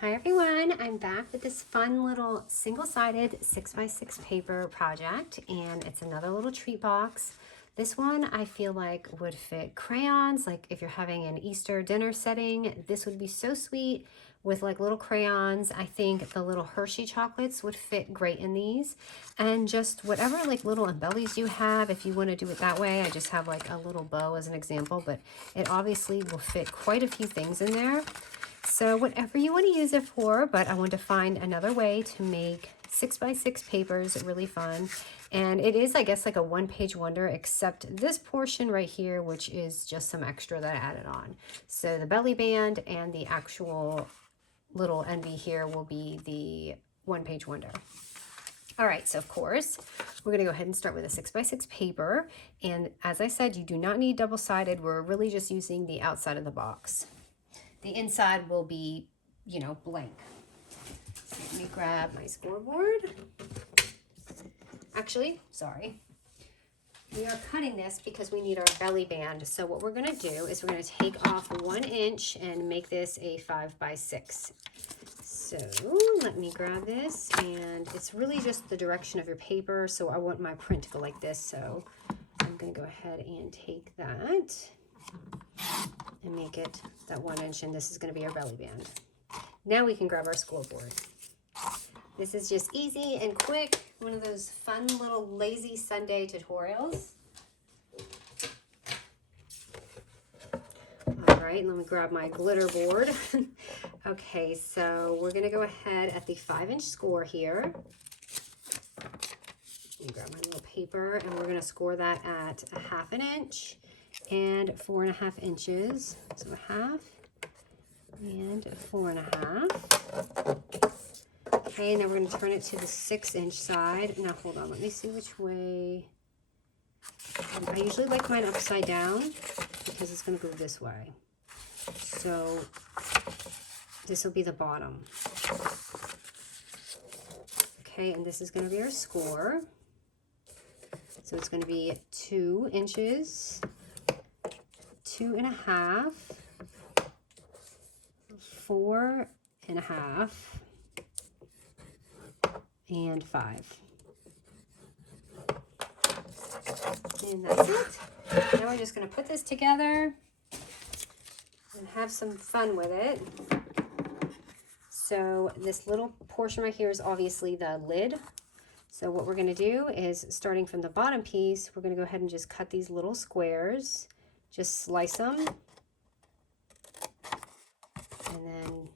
Hi everyone, I'm back with this fun little single-sided 6x6 paper project, and it's another little treat box. This one I feel like would fit crayons, like if you're having an Easter dinner setting, this would be so sweet with like little crayons. I think the little Hershey chocolates would fit great in these, and just whatever like little embellies you have, if you want to do it that way. I just have like a little bow as an example, but it obviously will fit quite a few things in there. So whatever you want to use it for, but I want to find another way to make 6x6 papers really fun. And it is, I guess, like a one-page wonder, except this portion right here, which is just some extra that I added on. So the belly band and the actual little envy here will be the one-page wonder. All right, so of course, we're gonna go ahead and start with a 6x6 paper. And as I said, you do not need double-sided. We're really just using the outside of the box. The inside will be, blank. So let me grab my scoreboard. Actually, sorry. We are cutting this because we need our belly band. So what we're gonna do is we're gonna take off 1 inch and make this a 5x6. So let me grab this, and it's really just the direction of your paper. So I want my print to go like this. So I'm gonna go ahead and take that and make it that 1 inch, and this is going to be our belly band. Now we can grab our scoreboard. This is just easy and quick, one of those fun little lazy Sunday tutorials. All right, let me grab my glitter board. Okay, so we're going to go ahead at the 5-inch score here. Let me grab my little paper, and we're going to score that at 1/2 inch. And 4.5 inches, so 1/2 and 4.5. Okay, now we're going to turn it to the 6-inch side. Now hold on, let me see which way. I usually like mine upside down because it's going to go this way. So this will be the bottom. Okay, and this is going to be our score. So it's going to be 2 inches. 2.5, 4.5, and 5. And that's it. Now we're just going to put this together and have some fun with it. So this little portion right here is obviously the lid. So what we're going to do is, starting from the bottom piece, we're going to go ahead and just cut these little squares. Just slice them, and then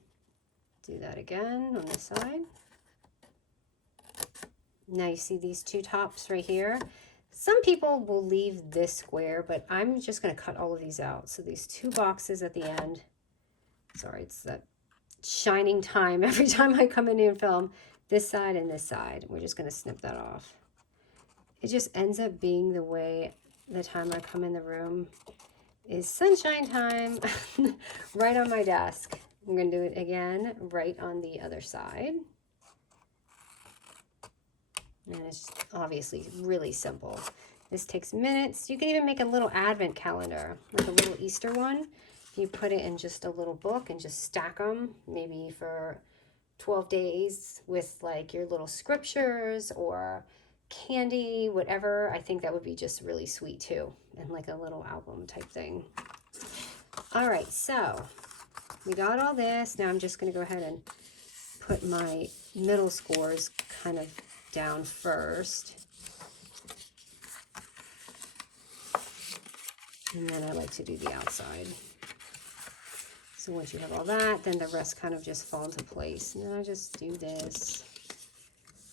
do that again on this side. Now you see these two tops right here. Some people will leave this square, but I'm just going to cut all of these out. So these two boxes at the end, sorry, it's that shining time every time I come in and film, this side and this side. We're just going to snip that off. It just ends up being the way the time I come in the room is sunshine time right on my desk. I'm going to do it again right on the other side. And it's obviously really simple. This takes minutes. You can even make a little advent calendar, like a little Easter one. You put it in just a little book and just stack them, maybe for 12 days with like your little scriptures or candy, whatever. I think that would be just really sweet too, and like a little album type thing. All right, so we got all this. Now I'm just going to go ahead and put my middle scores kind of down first, and then I like to do the outside. So once you have all that, then the rest kind of just fall into place. And then I just do this,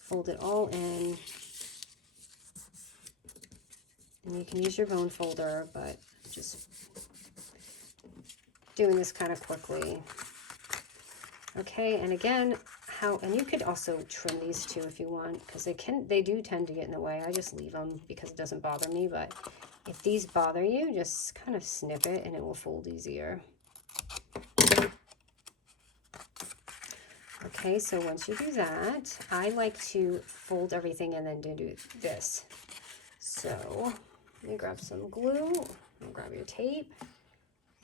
fold it all in. And you can use your bone folder, but just doing this kind of quickly. Okay, and again, and you could also trim these too if you want, because they do tend to get in the way. I just leave them because it doesn't bother me, but if these bother you, just kind of snip it and it will fold easier. Okay, so once you do that, I like to fold everything and then do this. So let me grab some glue, and grab your tape,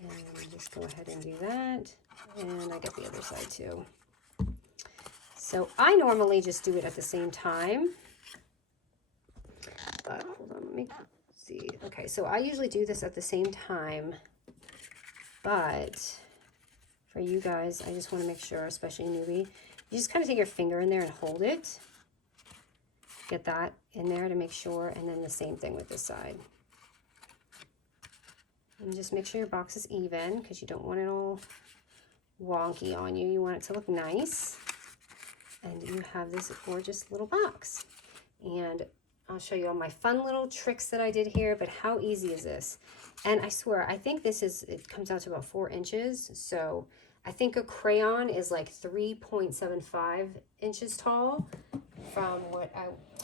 and just go ahead and do that. And I get the other side too. So I normally just do it at the same time. But hold on, let me see. Okay, so I usually do this at the same time. But for you guys, I just want to make sure, especially newbie, you just kind of take your finger in there and hold it. Get that in there to make sure, and then the same thing with this side. And just make sure your box is even because you don't want it all wonky on you. You want it to look nice. And you have this gorgeous little box. And I'll show you all my fun little tricks that I did here, but how easy is this? And I swear, I think this is, it comes out to about 4 inches. So I think a crayon is like 3.75 inches tall from what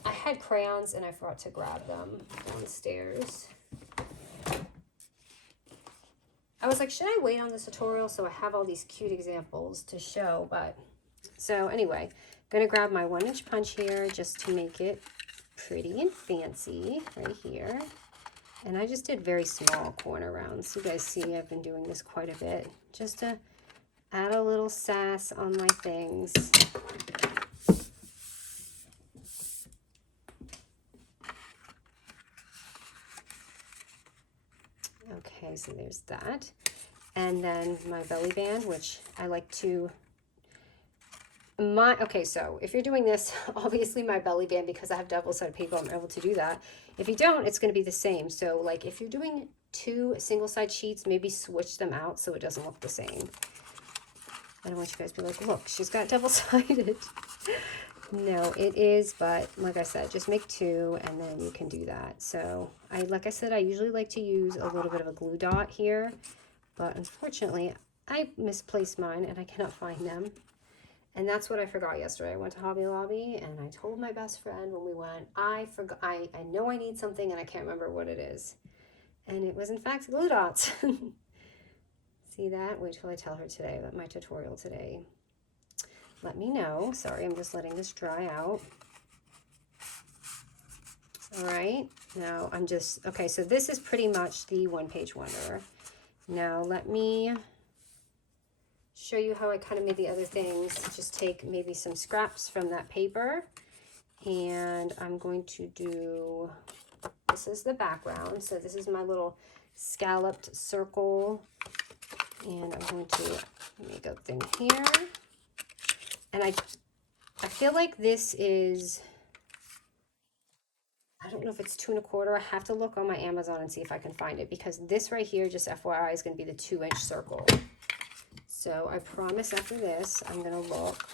I had crayons and I forgot to grab them downstairs. I was like, should I wait on this tutorial so I have all these cute examples to show? But so anyway, I'm gonna grab my 1-inch punch here just to make it pretty and fancy right here. And I just did very small corner rounds. You guys see I've been doing this quite a bit just to add a little sass on my things. Okay, so there's that. And then my belly band, which I like to, okay, so if you're doing this, obviously my belly band, because I have double-sided paper, I'm able to do that. If you don't, it's going to be the same. So like if you're doing 2 single-side sheets, maybe switch them out so it doesn't look the same. I don't want you guys to be like, look, she's got double-sided. No, it is, but like I said, just make 2 and then you can do that. So like I said, I usually like to use a little bit of a glue dot here, but unfortunately I misplaced mine and I cannot find them. And that's what I forgot yesterday. I went to Hobby Lobby and I told my best friend when we went, I forgot, I know I need something and I can't remember what it is. And it was in fact glue dots. See that? Wait till I tell her today about my tutorial today. Let me know. Sorry, I'm just letting this dry out. All right, now I'm just, okay, so this is pretty much the one-page wonder. Now let me show you how I kind of made the other things. Just take maybe some scraps from that paper, and I'm going to do, this is the background. So this is my little scalloped circle, and I'm going to make a thing here. And I feel like this is, I don't know if it's 2 1/4. I have to look on my Amazon and see if I can find it, because this right here, just FYI, is going to be the 2-inch circle. So I promise after this, I'm going to look,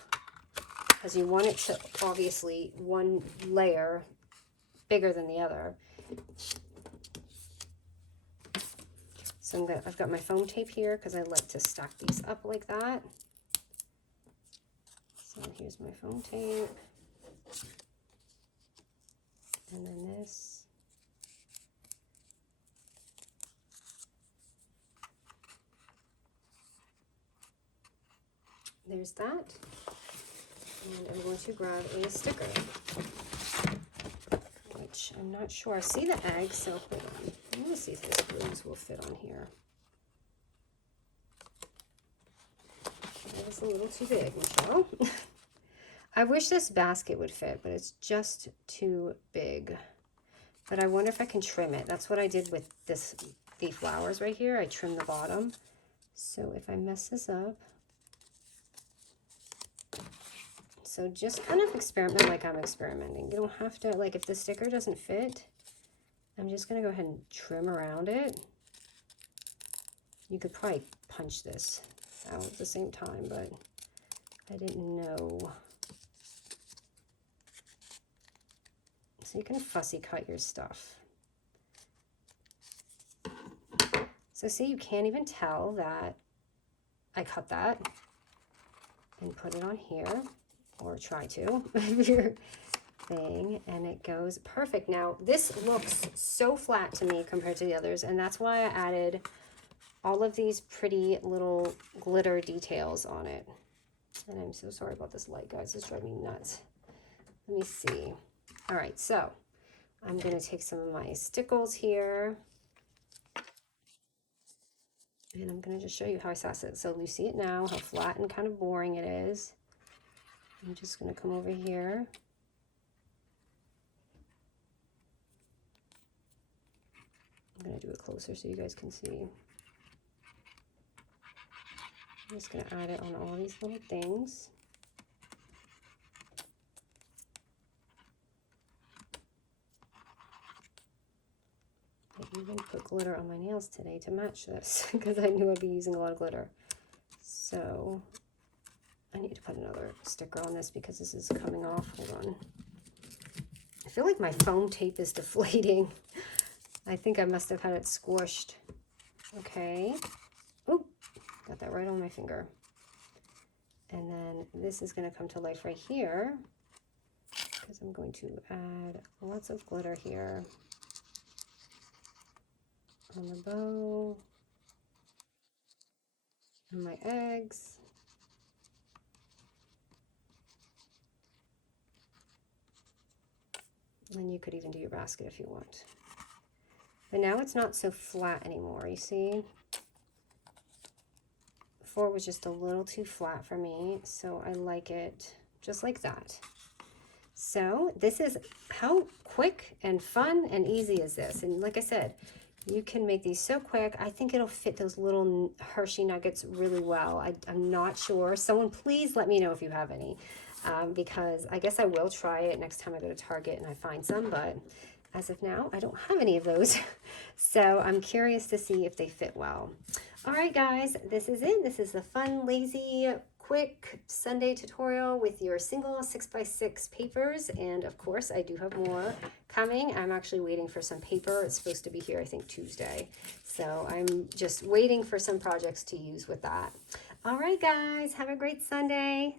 because you want it to, obviously, one layer bigger than the other. So I've got my foam tape here, because I like to stack these up like that. So here's my foam tape. And then this. There's that. And I'm going to grab a sticker, which I'm not sure. I see the egg, so hold on. I'm going to see if this bruise will fit on here. That was a little too big, Michelle. I wish this basket would fit, but it's just too big. But I wonder if I can trim it. That's what I did with the flowers right here. I trimmed the bottom. So if I mess this up, so just kind of experiment like I'm experimenting. You don't have to, like if the sticker doesn't fit, I'm just going to go ahead and trim around it. You could probably punch this out at the same time, but I didn't know. So you can fussy cut your stuff. So see, you can't even tell that I cut that and put it on here, or try to, your thing, and it goes perfect. Now, this looks so flat to me compared to the others, and that's why I added all of these pretty little glitter details on it. And I'm so sorry about this light, guys. It's driving me nuts. Let me see. All right, so I'm going to take some of my stickles here, and I'm going to just show you how I sass it. So you see it now, how flat and kind of boring it is. I'm just going to come over here. I'm going to do it closer so you guys can see. I'm just going to add it on all these little things. I even put glitter on my nails today to match this because I knew I'd be using a lot of glitter. So I need to put another sticker on this because this is coming off. Hold on. I feel like my foam tape is deflating. I think I must have had it squished. Okay. Oop, got that right on my finger. And then this is going to come to life right here because I'm going to add lots of glitter here on the bow, on my eggs. And you could even do your basket if you want. But now it's not so flat anymore, you see? Before it was just a little too flat for me, so I like it just like that. So this is how quick and fun and easy is this. And like I said, you can make these so quick. I think it'll fit those little Hershey nuggets really well. I'm not sure. Someone please let me know if you have any, because I guess I will try it next time I go to Target and I find some, but as of now, I don't have any of those. So I'm curious to see if they fit well. All right, guys, this is it. This is the fun, lazy, quick Sunday tutorial with your single 6x6 papers. And of course, I do have more coming. I'm actually waiting for some paper. It's supposed to be here, I think, Tuesday. So I'm just waiting for some projects to use with that. All right, guys, have a great Sunday.